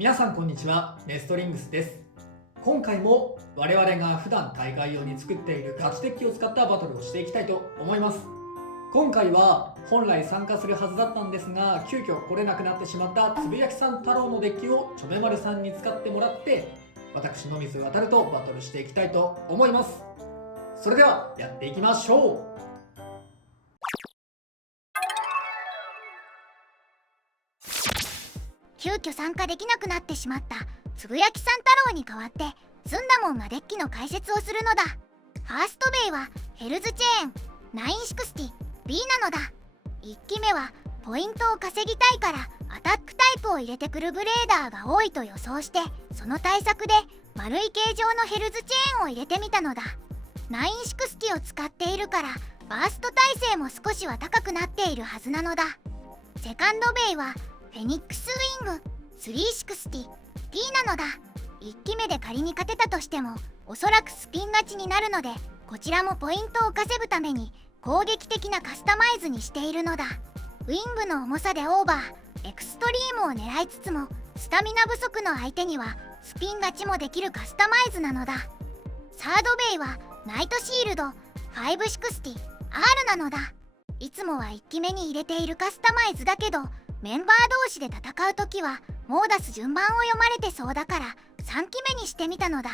皆さんこんにちは、ネストリングスです。今回も我々が普段大会用に作っているガチデッキを使ったバトルをしていきたいと思います。今回は本来参加するはずだったんですが、急遽来れなくなってしまったつぶやきさん太郎のデッキをちょめまるさんに使ってもらって、私野水渡とバトルしていきたいと思います。それではやっていきましょう。急遽参加できなくなってしまったつぶやきさん太郎に代わってずんだもんがデッキの解説をするのだ。ファーストベイはヘルズチェーン 960B なのだ。1機目はポイントを稼ぎたいからアタックタイプを入れてくるブレーダーが多いと予想して、その対策で丸い形状のヘルズチェーンを入れてみたのだ。960を使っているからバースト耐性も少しは高くなっているはずなのだ。セカンドベイはフェニックスウィング 360D なのだ。1機目で仮に勝てたとしてもおそらくスピン勝ちになるので、こちらもポイントを稼ぐために攻撃的なカスタマイズにしているのだ。ウィングの重さでオーバーエクストリームを狙いつつもスタミナ不足の相手にはスピン勝ちもできるカスタマイズなのだ。サードベイはナイトシールド 560R なのだ。いつもは1機目に入れているカスタマイズだけど、メンバー同士で戦うときはモーダス順番を読まれてそうだから3機目にしてみたのだ。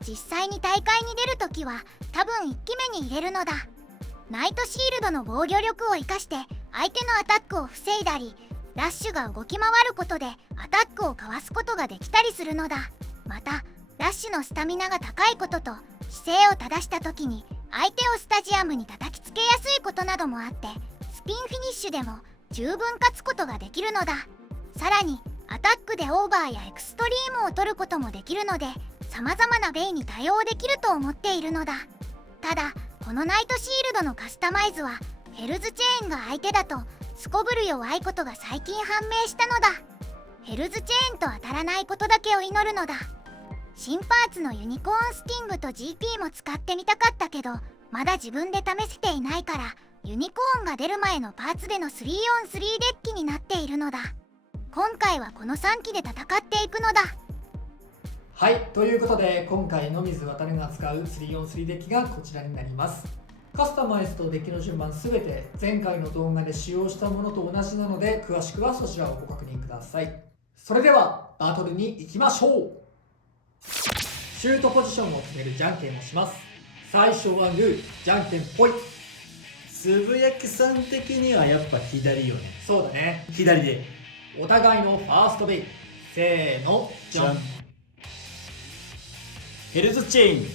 実際に大会に出るときは多分1機目に入れるのだ。ナイトシールドの防御力を生かして相手のアタックを防いだり、ラッシュが動き回ることでアタックをかわすことができたりするのだ。またラッシュのスタミナが高いことと姿勢を正したときに相手をスタジアムに叩きつけやすいことなどもあって、スピンフィニッシュでも十分勝つことができるのだ。さらにアタックでオーバーやエクストリームを取ることもできるので、様々なベイに対応できると思っているのだ。ただこのナイトシールドのカスタマイズはヘルズチェーンが相手だとすこぶる弱いことが最近判明したのだ。ヘルズチェーンと当たらないことだけを祈るのだ。新パーツのユニコーンスティングと GP も使ってみたかったけど、まだ自分で試せていないからユニコーンが出る前のパーツでの 3on3 デッキになっているのだ。今回はこの3機で戦っていくのだ。はい、ということで今回野水渡が使う 3on3 デッキがこちらになります。カスタマイズとデッキの順番すべて前回の動画で使用したものと同じなので、詳しくはそちらをご確認ください。それではバトルに行きましょう。シュートポジションを決めるじゃんけんをします。最初はグー、じゃんけんぽい。つぶやきさん的にはやっぱ左よね。そうだね。左でお互いのファーストベイ、せーの、じゃん。ヘルズチェーン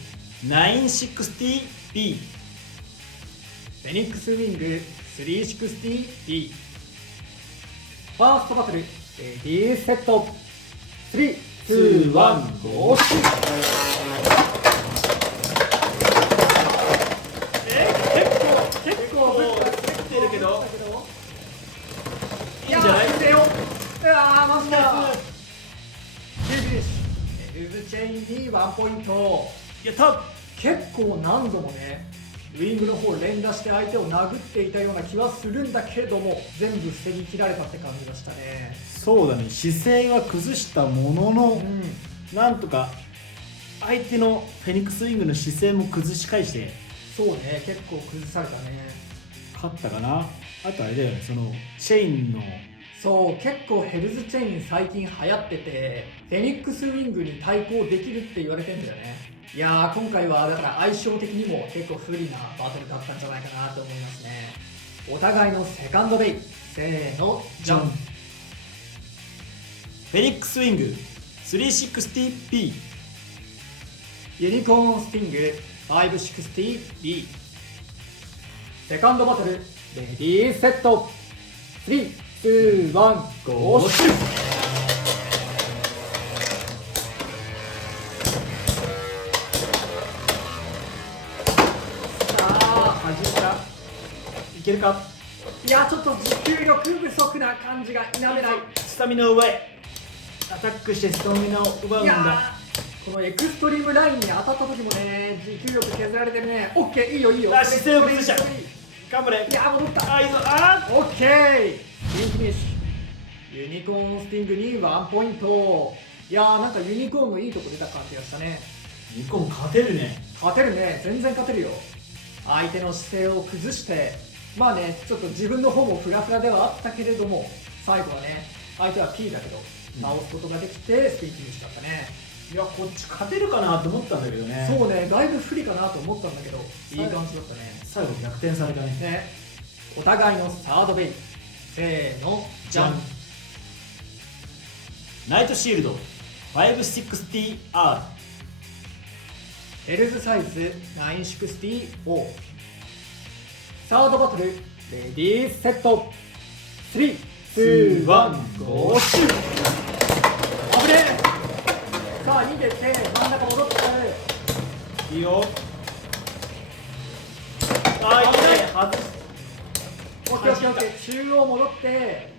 960B。 フェニックスウィング 360B。 ファーストバトルレディーセット、3、2、1、ゴーシュー。結構ぶった切ってるけどいいんじゃない？うわー、マジか。フィニッシュ。ヘルズチェーンに1ポイント。やった。結構何度もね、ウィングの方連打して相手を殴っていたような気はするんだけども、全部防ぎ切られたって感じがしたね。そうだね、姿勢は崩したものの、なんとか相手のフェニックスウィングの姿勢も崩し返してそうね、結構崩されたね。勝ったかな。あとあれだよね、そのチェーンのそう、結構ヘルズチェーン最近流行ってて、フェニックスウィングに対抗できるって言われてんだよね。いやー、今回はだから相性的にも結構不利なバトルだったんじゃないかなと思いますね。お互いのセカンドベイ、せーの、じゃん。フェニックスウィング 360B。 ユニコーンスティング 560B。 セカンドバトルレディーセット、3、2、1、ゴーシュー。さあ始まらいけるか。いや、ちょっと持久力不足な感じが否めない。スタミナを奪え、アタックしてスタミナを奪うんだ。いやー、このエクストリームラインに当たった時もね、持久力削られてるね。オッケー、いいよいいよ。姿勢を崩した。頑張れ。いや、戻った。あ、いいぞ。あオッケー、インフィニッシュ。ユニコーンスティングに1ポイント。いやーなんかユニコーンのいいとこ出た感じがしたね。ニコン勝てるね。勝てるね、全然勝てるよ。相手の姿勢を崩して、まあね、ちょっと自分の方もフラフラではあったけれども、最後はね、相手は P だけど倒すことができてスピンフィニッシュだったね。いや、こっち勝てるかなと思ったんだけどね。そうね、だいぶ不利かなと思ったんだけど、いい感じだったね。最後逆転されたね。ね、お互いのサードベイ、せーの、じゃん。ナイトシールド 560R。 ヘルズサイズ 960O。 サードバトル、レディーセット。3、2、1、ゴーシュー。危ねえ。さあ逃げて真ん中戻ってくる。いいよ。あ、いいね。外す。オッケーオッケーオッケー。中央戻って、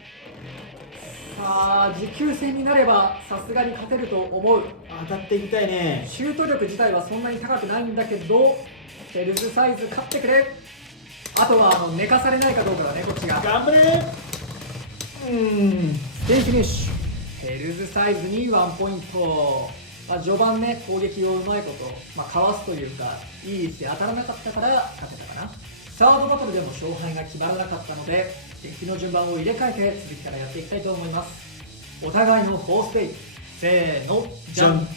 さあ持久戦になればさすがに勝てると思う。当たっていきたいね。シュート力自体はそんなに高くないんだけど、ヘルズサイズ勝ってくれ。あとは寝かされないかどうかだね、こっちが。頑張れ。ステンフィニッシュ。ヘルズサイズに1ポイント。序盤ね、攻撃をうまいこと、かわすというか、いい位置で当たらなかったから勝てたかな。サードバトルでも勝敗が決まらなかったので、敵の順番を入れ替えて続きからやっていきたいと思います。お互いのフォースペイ、せーの、じゃん。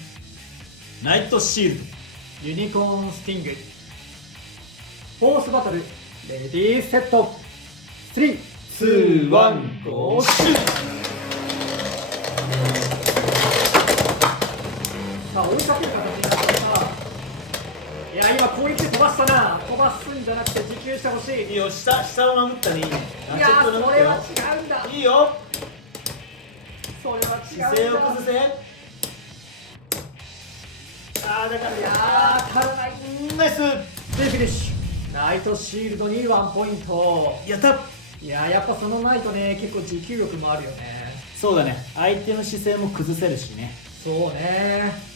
ナイトシールドユニコーンスティング。フォースバトル、レディーセット。3、2、1、ゴーシュー。さあ追いかける形になったさ。いや今攻撃で飛ばしたな。飛ばすんじゃなくて持久してほしい。いいよ。下を殴ったね。いいね。いやーそれは違うんだ。いいよ。それは違うんだ。姿勢を崩せ。だからいやー足らない。ナイス。でフィニッシュ。ナイトシールドに1ポイント。やった。いややっぱそのないとね、結構持久力もあるよね。そうだね。相手の姿勢も崩せるしね。そうね。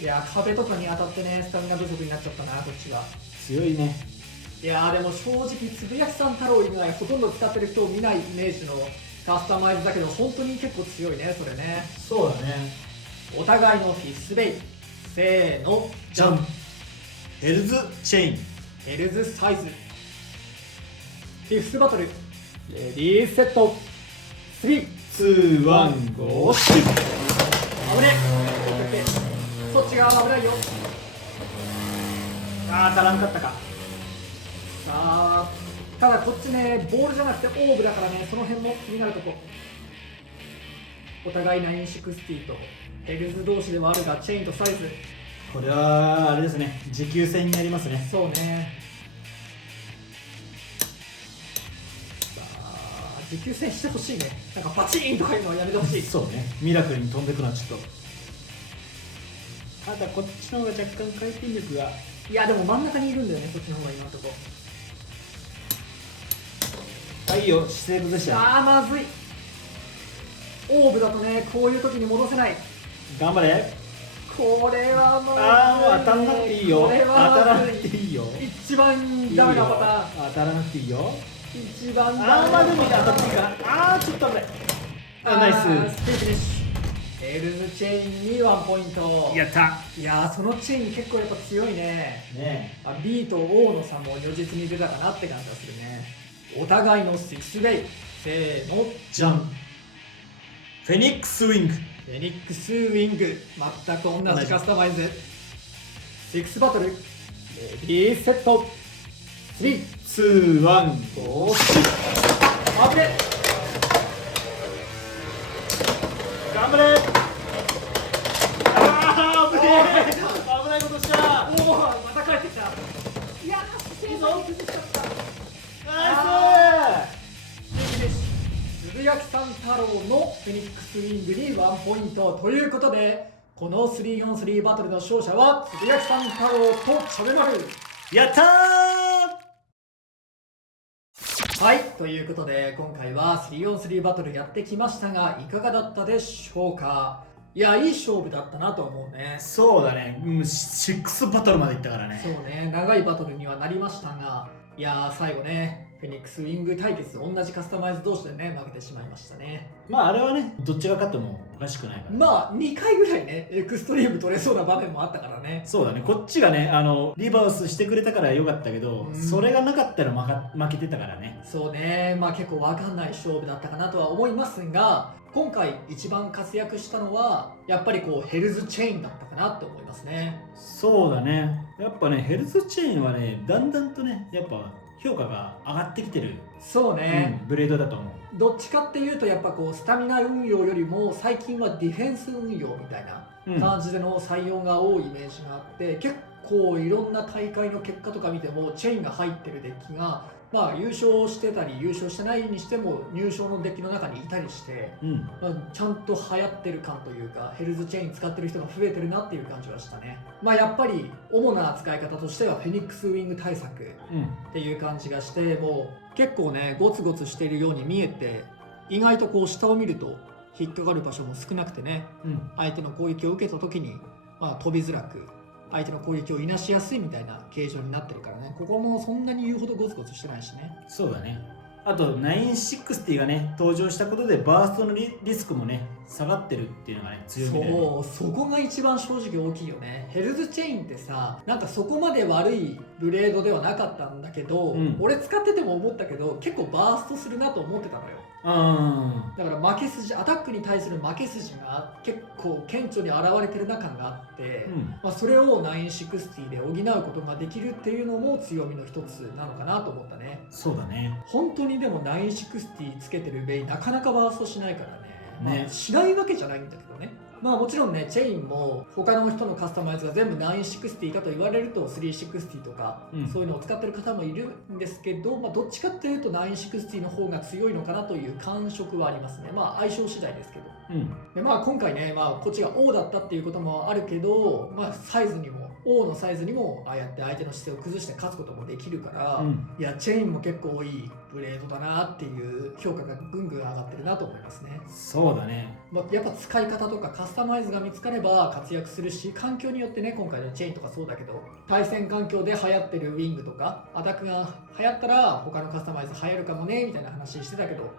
いや壁とかに当たってね、スタミナ不足になっちゃったな、こっちは。強いね。いやでも正直つぶやきさん太郎以外ほとんど使ってる人を見ないイメージのカスタマイズだけど、本当に結構強いね、それね。そうだね。お互いのフィスベイ、せーの、ジャン。ヘルズチェイン。ヘルズサイズ。フィフスバトル、レディーセット。3、2、1、ゴーシュー。危ねえ。そっち側危ないよ。当たらんかったか。さあただこっちね、ボールじゃなくてオーブだからね、その辺も気になるとこ。お互い960とヘルズ同士ではあるが、チェインとサイズ。これはあれですね。持久戦になりますね。そうね。さあ持久戦してほしいね。なんかバチーンとかいうのはやめてほしい。そうね。ミラクルに飛んでくのはちょっと。ただこっちの方が若干回転力が。いやでも真ん中にいるんだよね、そっちの方が今のとこ。いいよ。姿勢崩した。まずい。オーブだとね、こういう時に戻せない。頑張れ。これはもうもう当たらなくていいよ。これ当たらなはまずい。くていいよ。一番ダメなパターン。当たらなくていいよ。一番ダメなでも当たっていいかな。ちょっと危ない。ナイス。ステージフィニッシュ。ヘルズチェインに1ポイント。やった。いやーそのチェイン結構やっぱ強いね。ね B と O の差も如実に出たかなって感じがするね。お互いの6ベイ、せーの、じゃん。フェニックスウィング。フェニックスウィング、全く同じカスタマイズ。6バトル、レディーセット。3、2、1、ゴーシュー。危ね。頑張れ。危ねえ。危ないことした。おお、また帰ってきた。いやー、いいぞ、崩しちゃった。ナイつぶやきさん太郎のフェニックスウィングに1ポイントということで、この 3on3 バトルの勝者はつぶやきさん太郎とチョメマル。ス。やったー。はい、ということで今回は 3on3 バトルやってきましたが、いかがだったでしょうか。いや、いい勝負だったなと思うね。そうだね。6バトルまでいったからね。そうね、長いバトルにはなりましたが、いやー最後ね、フェニックスウィング対決、同じカスタマイズ同士でね負けてしまいましたね。まああれはね、どっちが勝ってもおかしくないから。まあ2回ぐらいねエクストリーム取れそうな場面もあったからね。そうだね、こっちがねリバースしてくれたからよかったけど、それがなかったら負けてたからね。そうね、まあ結構分かんない勝負だったかなとは思いますが、今回一番活躍したのはやっぱりこうヘルズチェインだったかなって思いますね。そうだね、やっぱねヘルズチェーンはねだんだんとねやっぱ評価が上がってきてる、そうね、ブレードだと思う。どっちかっていうとやっぱこうスタミナ運用よりも最近はディフェンス運用みたいな感じでの採用が多いイメージがあって、結構いろんな大会の結果とか見てもチェインが入ってるデッキがまあ優勝してたり優勝してないにしても入賞のデッキの中にいたりして、まあ、ちゃんと流行ってる感というかヘルズチェイン使ってる人が増えてるなっていう感じはしたね。まあやっぱり主な使い方としてはフェニックスウィング対策っていう感じがして、もう結構ねゴツゴツしているように見えて、意外とこう下を見ると引っかかる場所も少なくてね、相手の攻撃を受けた時に、まあ、飛びづらく相手の攻撃をいなしやすいみたいな形状になってるからね、ここもそんなに言うほどゴツゴツしてないしね。そうだね。あと960がね登場したことでバーストのリスクもね下がってるっていうのがね強みだよね。そこが一番正直大きいよね。ヘルズチェインってさ、なんかそこまで悪いブレードではなかったんだけど、俺使ってても思ったけど結構バーストするなと思ってたのよ。だから負け筋、アタックに対する負け筋が結構顕著に現れてるな感があって、まあ、それを960で補うことができるっていうのも強みの一つなのかなと思ったね。そうだね。本当にでも960つけてるベイなかなかバーストしないからね。まあ、しないわけじゃないんだけどね。まあもちろんねチェインも他の人のカスタマイズが全部960かと言われると360とか、そういうのを使ってる方もいるんですけど、まあ、どっちかっていうと960の方が強いのかなという感触はありますね。まあ相性次第ですけど、でまあ今回ね、まあ、こっちが O だったっていうこともあるけど、まあ、サイズにも O のサイズにもああやって相手の姿勢を崩して勝つこともできるから、いやチェインも結構いいブレードだなっていう評価がぐんぐん上がってるなと思いますね。そうだね。まあ、やっぱ使い方とかカスタマイズが見つかれば活躍するし、環境によってね、今回のチェインとかそうだけど対戦環境で流行ってるウィングとかアタックが流行ったら他のカスタマイズ流行るかもねみたいな話してたけど、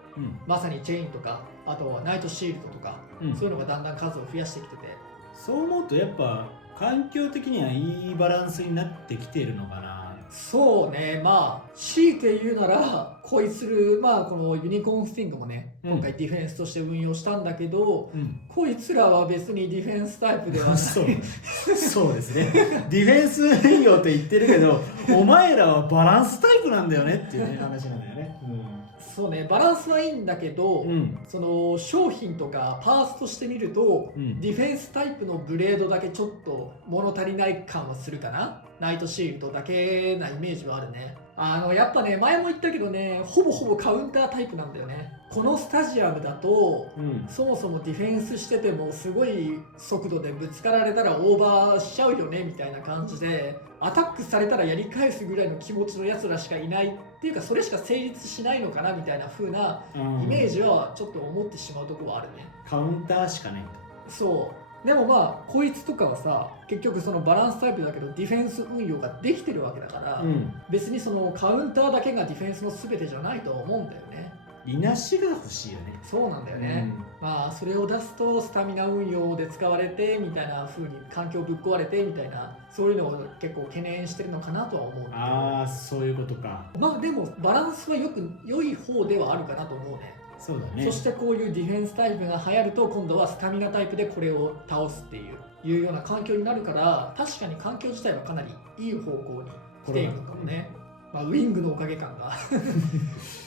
まさにチェインとかあとはナイトシールドとか、そういうのがだんだん数を増やしてきてて、そう思うとやっぱ環境的にはいいバランスになってきているのかな。そうね、まあ強いて言うなら恋する、まあこのユニコーンスティングもね今回ディフェンスとして運用したんだけど、こいつらは別にディフェンスタイプではないそうですね。ディフェンス運用って言ってるけどお前らはバランスタイプなんだよねっていう、ね、話なんだよね。そうね、バランスはいいんだけど、その商品とかパーツとして見ると、ディフェンスタイプのブレードだけちょっと物足りない感はするかな。ナイトシールドだけなイメージはあるね。やっぱね前も言ったけどね、ほぼほぼカウンタータイプなんだよね。このスタジアムだと、そもそもディフェンスしててもすごい速度でぶつかられたらオーバーしちゃうよねみたいな感じで、アタックされたらやり返すぐらいの気持ちのやつらしかいないっていうか、それしか成立しないのかなみたいな風なイメージはちょっと思ってしまうところはあるね。カウンターしかないそうでもまあこいつとかはさ結局そのバランスタイプだけどディフェンス運用ができてるわけだから、別にそのカウンターだけがディフェンスの全てじゃないと思うんだよね。いなしが欲しいよね。そうなんだよね、まあそれを出すとスタミナ運用で使われてみたいな風に環境ぶっ壊れてみたいな、そういうのを結構懸念してるのかなとは思うんだけど、ああそういうことか。まあでもバランスは良い方ではあるかなと思うね。そうだね。そしてこういうディフェンスタイプが流行ると今度はスタミナタイプでこれを倒すっていうような環境になるから、確かに環境自体はかなりいい方向に来ているのかもね。まあ、ウィングのおかげ感が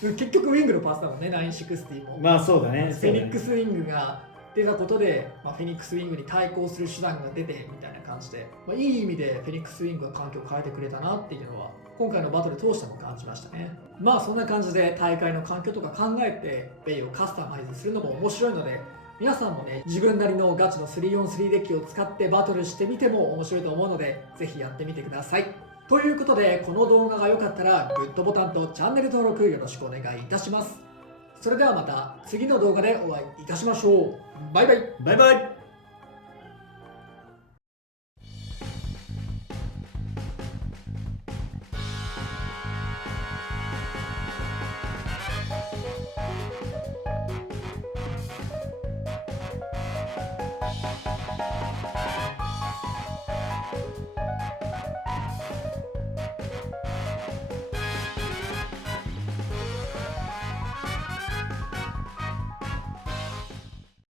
結局ウィングのパーツだもんね、960も。まあそうだね。フェニックスウィングが出たことで、まあ、フェニックスウィングに対抗する手段が出てみたいな感じで、まあ、いい意味でフェニックスウィングが環境を変えてくれたなっていうのは今回のバトル通しても感じましたね。まあそんな感じで大会の環境とか考えてベイをカスタマイズするのも面白いので、皆さんもね自分なりのガチの 3on3 デッキを使ってバトルしてみても面白いと思うので、ぜひやってみてください。ということで、この動画が良かったらグッドボタンとチャンネル登録よろしくお願いいたします。それではまた次の動画でお会いいたしましょう。バイバイ。バイバイ。